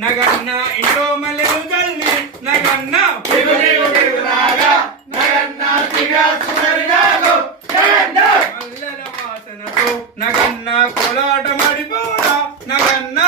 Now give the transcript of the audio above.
నగన్న ఇంట్లో మల్లెలు జల్లి నగన్న మల్లెల వాసనతో నగన్న కోలాట మడిపోరా నగన్న